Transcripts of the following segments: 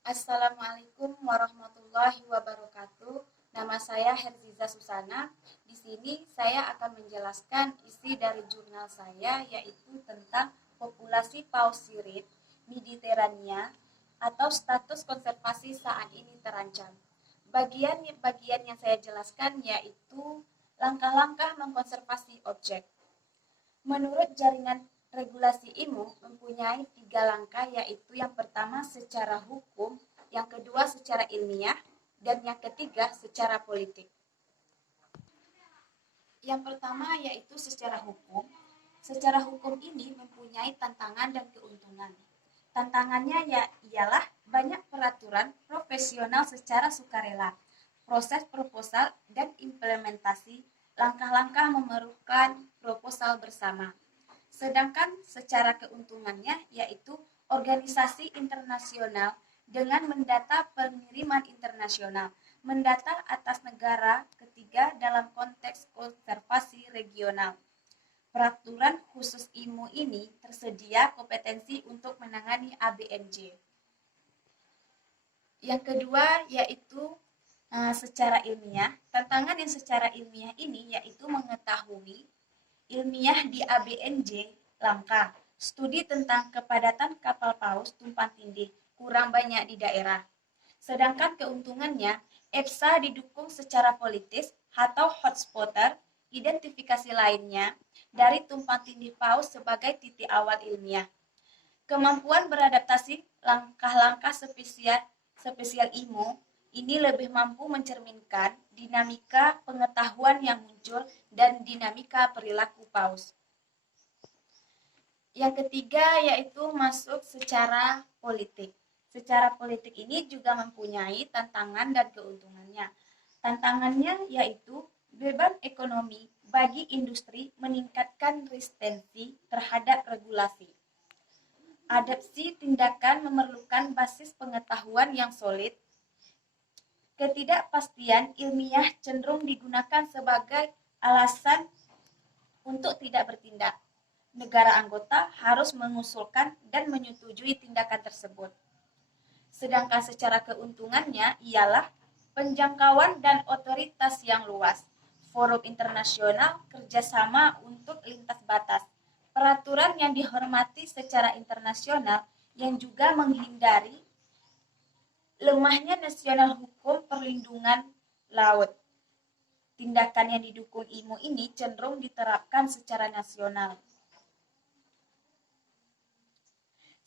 Assalamualaikum warahmatullahi wabarakatuh. Nama saya Herziza Susana. Di sini saya akan menjelaskan isi dari jurnal saya, yaitu tentang populasi paus sirip Mediterania atau status konservasi saat ini terancam. Bagian yang saya jelaskan yaitu langkah-langkah mengkonservasi objek. Menurut jaringan regulasi IMO mempunyai 3 langkah, yaitu yang pertama secara hukum, yang kedua secara ilmiah, dan yang ketiga secara politik. Yang pertama yaitu secara hukum. Secara hukum ini mempunyai tantangan dan keuntungan. Tantangannya ialah banyak peraturan profesional secara sukarela, proses proposal dan implementasi, langkah-langkah memerlukan proposal bersama. Sedangkan secara keuntungannya yaitu organisasi internasional dengan mendata pengiriman internasional, mendata atas negara ketiga dalam konteks konservasi regional. Peraturan khusus IMO ini tersedia kompetensi untuk menangani ABNJ. Yang kedua yaitu secara ilmiah. Tantangan yang secara ilmiah ini yaitu mengetahui ilmiah di ABNJ langka. Studi tentang kepadatan kapal paus tumpang tindih kurang banyak di daerah. Sedangkan keuntungannya, EPSA didukung secara politis atau hotspotter, identifikasi lainnya dari tumpang tindih paus sebagai titik awal ilmiah. Kemampuan beradaptasi langkah-langkah spesial IMO ini lebih mampu mencerminkan dinamika pengetahuan yang muncul dan dinamika perilaku paus. Yang ketiga yaitu masuk secara politik. Secara politik ini juga mempunyai tantangan dan keuntungannya. Tantangannya yaitu beban ekonomi bagi industri meningkatkan resistensi terhadap regulasi. Adaptasi tindakan memerlukan basis pengetahuan yang solid. Ketidakpastian ilmiah cenderung digunakan sebagai alasan untuk tidak bertindak. Negara anggota harus mengusulkan dan menyetujui tindakan tersebut. Sedangkan secara keuntungannya ialah penjangkauan dan otoritas yang luas, forum internasional, kerjasama untuk lintas batas, peraturan yang dihormati secara internasional yang juga menghindari lemahnya nasional hukum perlindungan laut. Tindakan yang didukung IMO ini cenderung diterapkan secara nasional.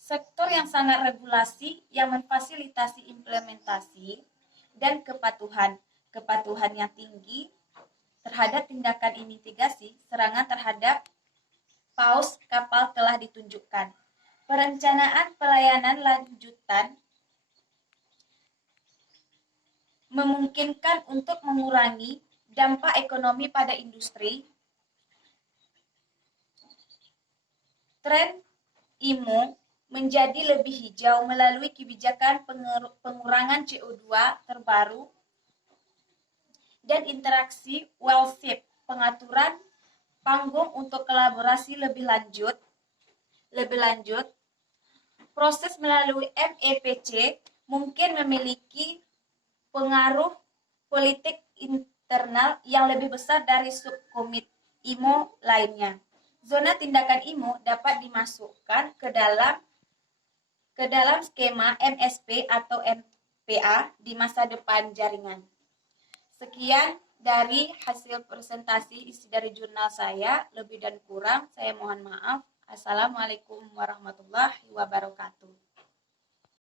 Sektor yang sangat regulasi yang memfasilitasi implementasi dan kepatuhan yang tinggi terhadap tindakan mitigasi serangan terhadap paus kapal telah ditunjukkan. Perencanaan pelayanan lanjutan memungkinkan untuk mengurangi dampak ekonomi pada industri. Tren IMO menjadi lebih hijau melalui kebijakan pengurangan CO2 terbaru dan interaksi well-ship, pengaturan panggung untuk kolaborasi lebih lanjut. Proses melalui MEPC mungkin memiliki pengaruh politik internal yang lebih besar dari subkomit IMO lainnya. Zona tindakan IMO dapat dimasukkan ke dalam skema MSP atau MPA di masa depan jaringan. Sekian dari hasil presentasi isi dari jurnal saya, lebih dan kurang saya mohon maaf. Assalamualaikum warahmatullahi wabarakatuh.